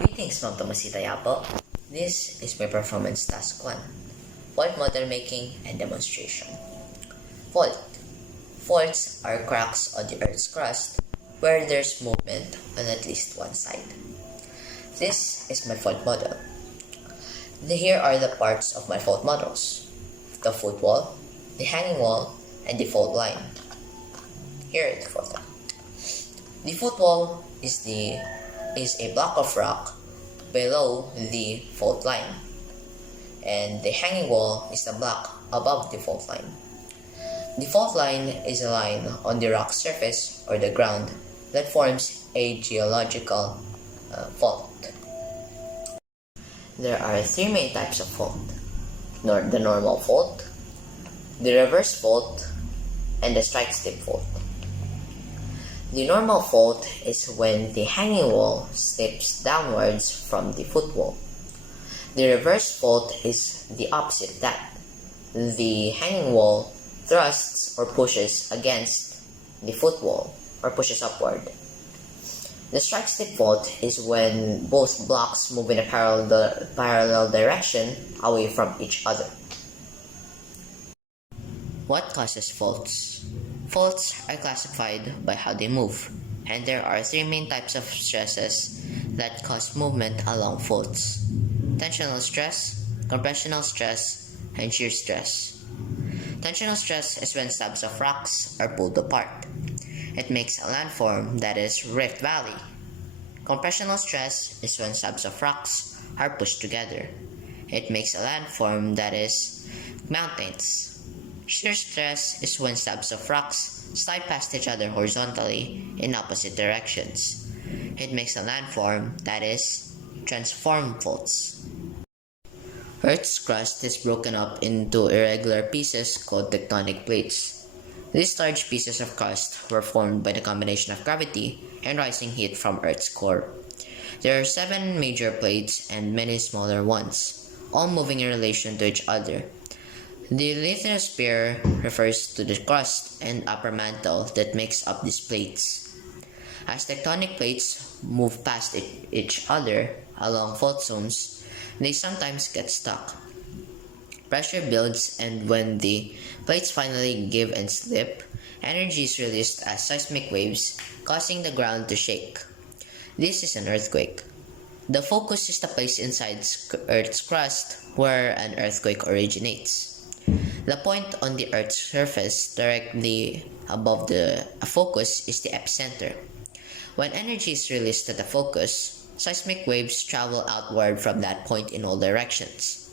Greetings Ma'am Tomasita Yapo. This is my performance task 1. Fault model making and demonstration. Fault. Faults are cracks on the Earth's crust where there's movement on at least one side. This is my fault model. Here are the parts of my fault models. The footwall, the hanging wall, and the fault line. Here is the fault line. The footwall is a block of rock below the fault line, and the hanging wall is the block above the fault line. The fault line is a line on the rock surface or the ground that forms a geological fault. There are 3 main types of fault: the normal fault, the reverse fault, and the strike slip fault. The normal fault is when the hanging wall slips downwards from the footwall. The reverse fault is the opposite of that. The hanging wall thrusts or pushes against the footwall or pushes upward. The strike slip fault is when both blocks move in a parallel direction away from each other. What causes faults? Faults are classified by how they move, and there are 3 main types of stresses that cause movement along faults: tensional stress, compressional stress, and shear stress. Tensional stress is when slabs of rocks are pulled apart. It makes a landform that is Rift Valley. Compressional stress is when slabs of rocks are pushed together. It makes a landform that is mountains. Shear stress is when slabs of rocks slide past each other horizontally in opposite directions. It makes a landform that is transform faults. Earth's crust is broken up into irregular pieces called tectonic plates. These large pieces of crust were formed by the combination of gravity and rising heat from Earth's core. There are 7 major plates and many smaller ones, all moving in relation to each other. The lithosphere refers to the crust and upper mantle that makes up these plates. As tectonic plates move past each other along fault zones, they sometimes get stuck. Pressure builds, and when the plates finally give and slip, energy is released as seismic waves, causing the ground to shake. This is an earthquake. The focus is the place inside Earth's crust where an earthquake originates. The point on the Earth's surface directly above the focus is the epicenter. When energy is released at the focus, seismic waves travel outward from that point in all directions.